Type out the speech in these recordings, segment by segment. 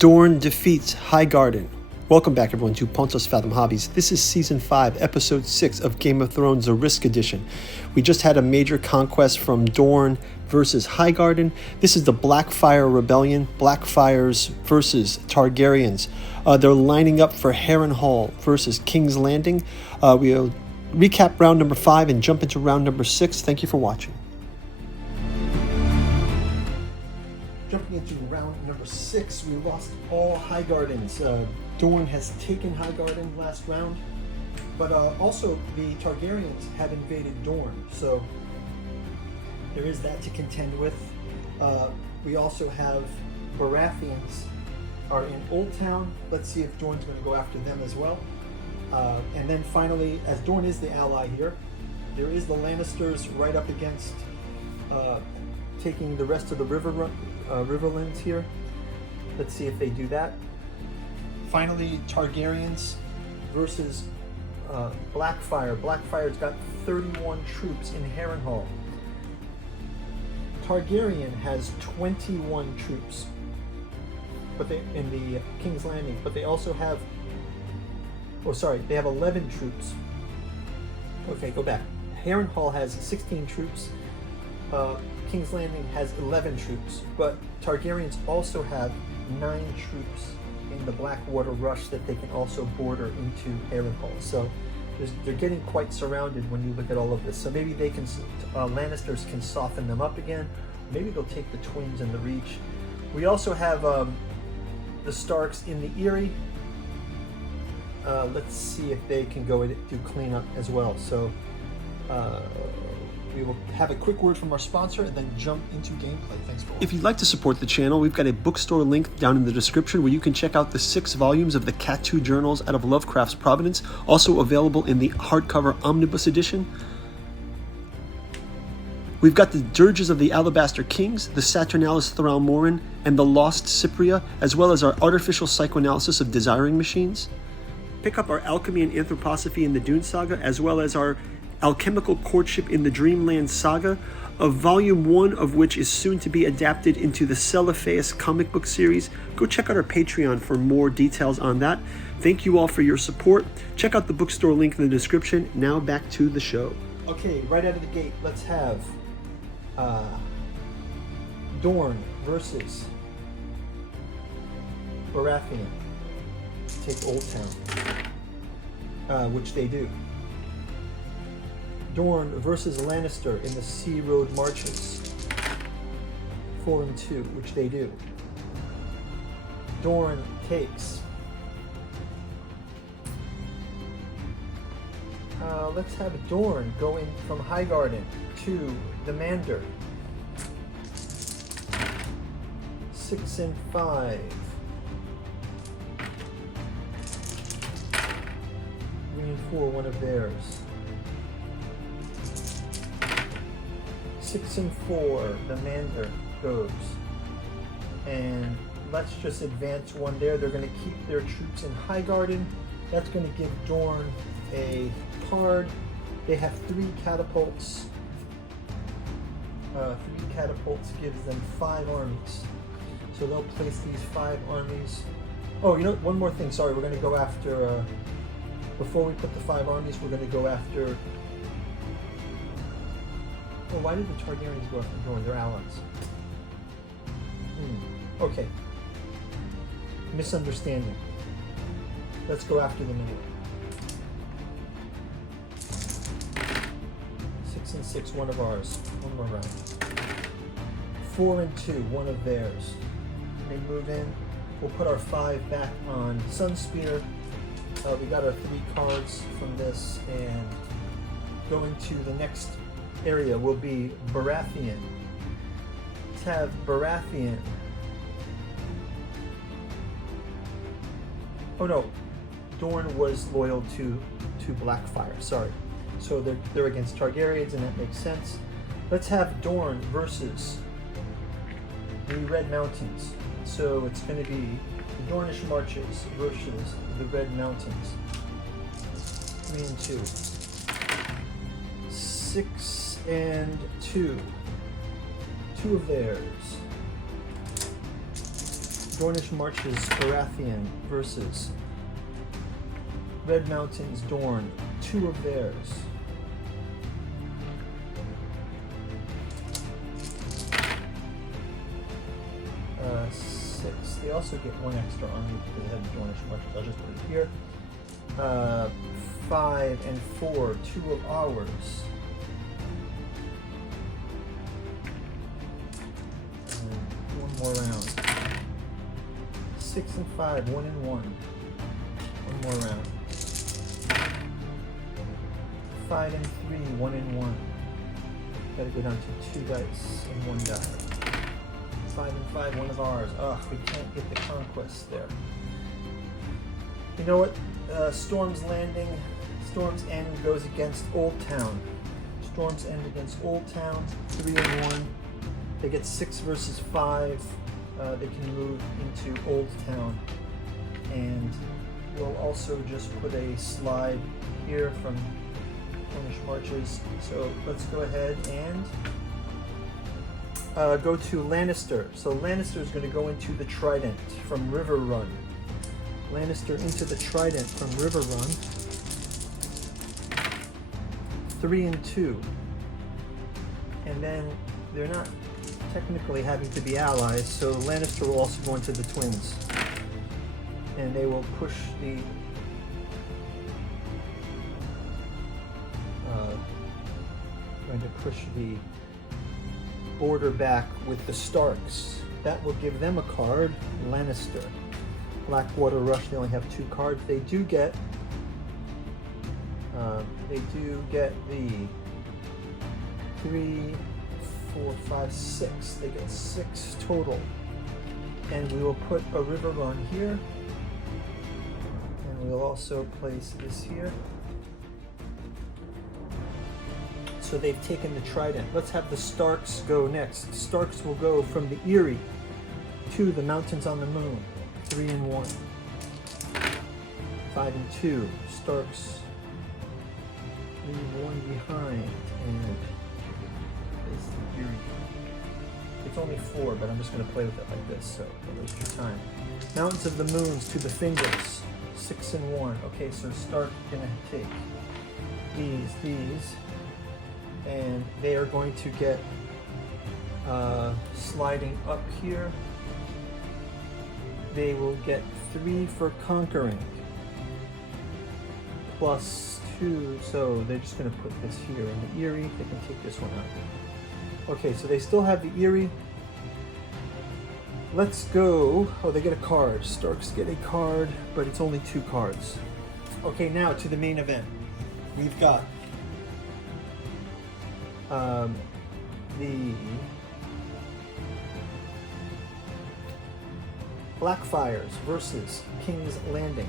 Dorne defeats Highgarden. Welcome back, everyone, to Pontos Fathom Hobbies. This is Season 5, Episode 6 of Game of Thrones, The Risk Edition. We just had a major conquest from Dorne versus Highgarden. This is the Blackfyre Rebellion, Blackfyres versus Targaryens. They're lining up for Harrenhal versus King's Landing. We'll recap round number 5 and jump into round number 6. Thank you for watching. Jumping into round number 6, we lost all Highgardens. Dorne has taken Highgarden last round, but also the Targaryens have invaded Dorne, so there is that to contend with. We also have Baratheons are in Old Town. Let's see if Dorne's going to go after them as well. And then finally, as Dorne is the ally here, there is the Lannisters right up against taking the rest of the Riverlands here. Let's see if they do that. Finally, Targaryens versus Blackfyre. Blackfyre's got 31 troops in Harrenhal. Targaryen has 21 troops, but they in the King's Landing. But they also have, they have 11 troops. Okay, go back. Harrenhal has 16 troops. King's Landing has 11 troops, but Targaryens also have 9 troops in the Blackwater Rush that they can also border into Harrenhal. So they're getting quite surrounded when you look at all of this. So maybe they can, Lannisters can soften them up again. Maybe they'll take the Twins and the Reach. We also have the Starks in the Eyrie. Let's see if they can go and do cleanup as well. So we will have a quick word from our sponsor and then jump into gameplay. Thanks for watching. If you'd like to support the channel, we've got a bookstore link down in the description where you can check out the 6 volumes of the Cat 2 Journals out of Lovecraft's Providence, also available in the hardcover omnibus edition. We've got the Dirges of the Alabaster Kings, the Saturnalis Thraulmoran, and the Lost Cypria, as well as our artificial psychoanalysis of desiring machines. Pick up our Alchemy and Anthroposophy in the Dune Saga, as well as our Alchemical Courtship in the Dreamland Saga, of Volume 1 of which is soon to be adapted into the Celophaeus comic book series. Go check out our Patreon for more details on that. Thank you all for your support. Check out the bookstore link in the description. Now back to the show. Okay, right out of the gate, let's have Dorne versus Baratheon. Take Old Town, which they do. Dorne versus Lannister in the Sea Road Marches. 4 and 2, which they do. Dorne takes. Let's have Dorne going from Highgarden to the Mander. 6 and 5. 3 and 4, one of theirs. 6 and 4, the Mander goes. And let's just advance one there. They're going to keep their troops in Highgarden. That's going to give Dorne a card. They have 3 catapults. 3 catapults gives them 5 armies. So they'll place these 5 armies. Oh, you know, one more thing. Sorry, we're going to go after, before we put the 5 armies, we're going to go after. Well, why did the Targaryens go after Dorne? They're allies. Okay. Misunderstanding. Let's go after them anyway. 6 and 6, one of ours. One more round. 4 and 2, one of theirs. They move in. We'll put our 5 back on Sunspear. We got our 3 cards from this, and going to the next area will be Baratheon. Let's have Baratheon. Oh no, Dorne was loyal to Blackfyre, sorry. So they're against Targaryens, and that makes sense. Let's have Dorne versus the Red Mountains. So it's going to be the Dornish Marches versus the Red Mountains. 3 and 2. 6 and 2. 2 of theirs. Dornish Marches Baratheon versus Red Mountains Dorne, 2 of theirs. Six. They also get 1 extra army because they have Dornish Marches. I'll just put it here. 5 and 4, 2 of ours. And 1 more round. 6 and 5, 1 and 1. 1 more round. 5 and 3, 1 and 1. Gotta go down to 2 dice and 1 die. 5 and 5, 1 of ours. Ugh, we can't get the conquest there. You know what? Storm's Landing, Storm's End goes against Old Town. Storm's End against Old Town, 3 and 1. They get 6 versus 5. They can move into Old Town. And we'll also just put a slide here from Dornish Marches. So let's go ahead and go to Lannister. So Lannister is going to go into the Trident from River Run. Lannister into the Trident from River Run. 3 and 2. And then they're not technically having to be allies, so Lannister will also go into the Twins. And they will push the going to push the border back with the Starks. That will give them a card, Lannister. Blackwater Rush, they only have 2 cards. They do get the 3, 4, 5, 6. They get 6 total. And we will put a River Run here. And we'll also place this here. So they've taken the Trident. Let's have the Starks go next. Starks will go from the Eyrie to the Mountains on the Moon. 3 and 1. 5 and 2. Starks leave 1 behind. And place the Eyrie. It's only 4, but I'm just going to play with it like this, so don't waste your time. Mountains of the Moons to the Fingers. 6 and 1. Okay, so Stark going to take these. And they are going to get sliding up here. They will get 3 for conquering, plus 2, so they're just going to put this here. In the Eyrie, they can take this one out. Okay, so they still have the Eyrie. Let's go. Oh, they get a card. Starks get a card, but it's only 2 cards. Okay, now to the main event. We've got the Blackfyres versus King's Landing.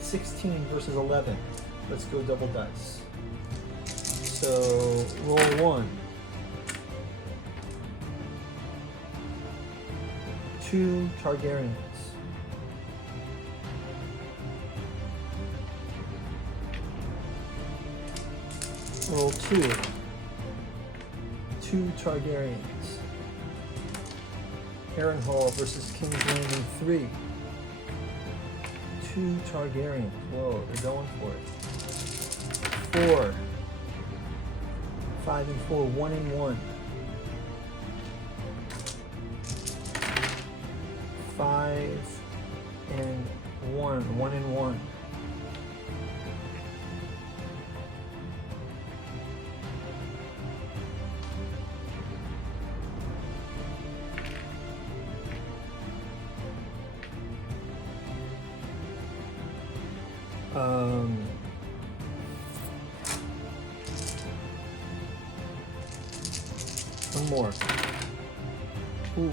16 versus 11. Let's go double dice. So roll 1. 2 Targaryens. Roll 2. 2 Targaryens. Harrenhal versus King's Landing 3. 2 Targaryens. Whoa, they're going for it. 4. 5 and 4. 1 and 1. 5 and 1. 1 and 1. One more. Ooh.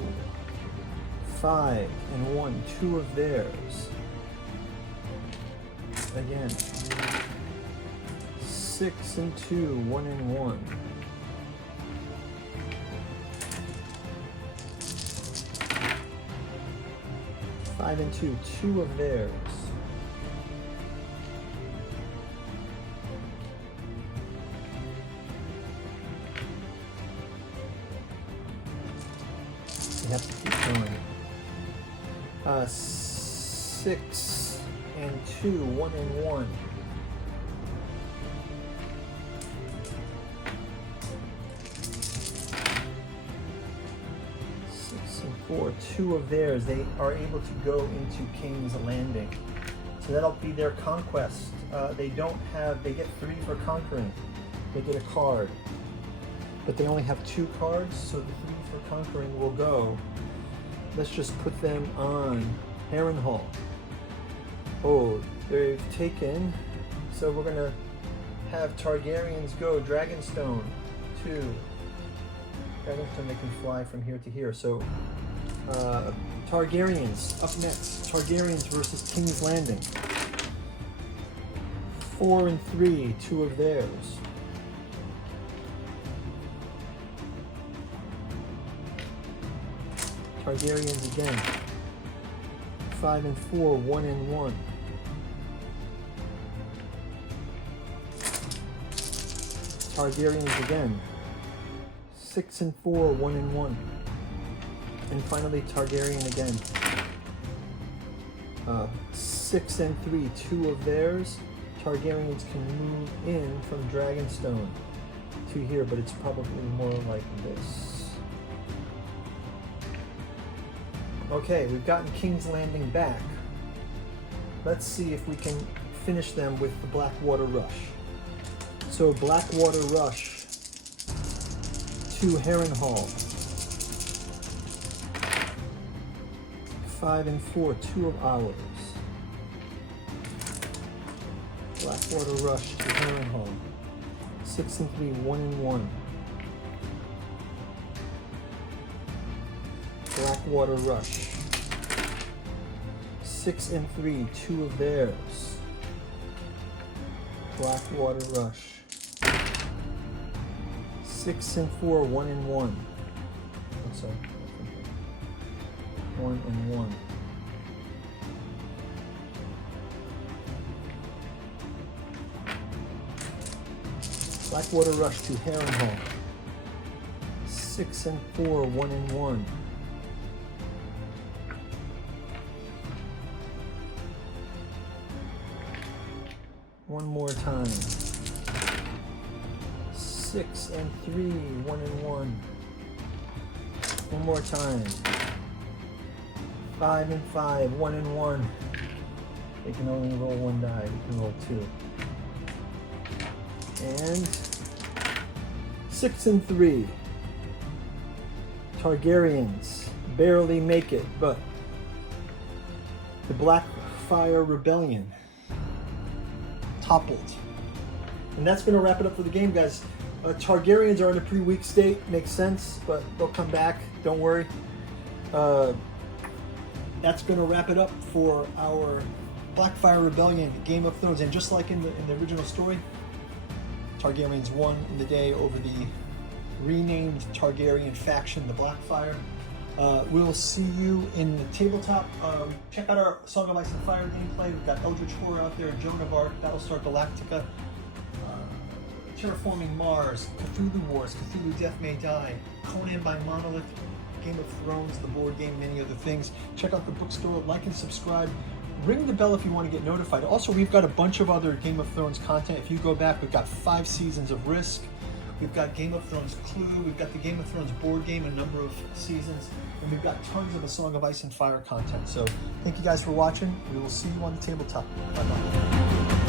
5 and 1, 2 of theirs. Again. 6 and 2, 1 and 1. 5 and 2, 2 of theirs. We have to keep going. 6 and 2, 1 and 1. 6 and 4, 2 of theirs. They are able to go into King's Landing. So that'll be their conquest. They get 3 for conquering. They get a card. But they only have 2 cards, so the 3 for conquering will go. Let's just put them on Harrenhal. Oh, they've taken. So we're gonna have Targaryens go. Dragonstone, 2. Dragonstone, they can fly from here to here. So Targaryens up next. Targaryens versus King's Landing. 4 and 3, 2 of theirs. Targaryens again. 5 and 4, 1 and 1. Targaryens again. 6 and 4, 1 and 1. And finally Targaryen again. 6 and 3, 2 of theirs. Targaryens can move in from Dragonstone to here, but it's probably more like this. Okay, we've gotten King's Landing back. Let's see if we can finish them with the Blackwater Rush. So Blackwater Rush to Harrenhal. 5 and 4, 2 of ours. Blackwater Rush to Harrenhal. 6 and 3, 1 and 1. Blackwater Rush. 6 and 3, 2 of theirs. Blackwater Rush. 6 and 4, 1 and 1. I'm sorry. 1 and 1. Blackwater Rush to Harrenhal. 6 and 4, 1 and 1. One more time. 6 and 3, 1 and 1. One more time. 5 and 5, 1 and 1. They can only roll 1 die. We can roll 2. And 6 and 3. Targaryens barely make it, but the Blackfyre Rebellion toppled. And that's going to wrap it up for the game, guys. Targaryens are in a pretty weak state. Makes sense, but they'll come back. Don't worry. That's going to wrap it up for our Blackfyre Rebellion Game of Thrones. And just like in the original story, Targaryens won in the day over the renamed Targaryen faction, the Blackfyre. We'll see you in the tabletop. Check out our Song of Ice and Fire gameplay. We've got Eldritch Horror out there, Joan of Arc, Battlestar Galactica, Terraforming Mars, Cthulhu Wars, Cthulhu Death May Die, Conan by Monolith, Game of Thrones, the board game, many other things. Check out the bookstore, like and subscribe. Ring the bell if you want to get notified. Also, we've got a bunch of other Game of Thrones content. If you go back, we've got 5 seasons of Risk. We've got Game of Thrones Clue. We've got the Game of Thrones board game, a number of seasons. And we've got tons of A Song of Ice and Fire content. So thank you guys for watching. We will see you on the tabletop. Bye-bye.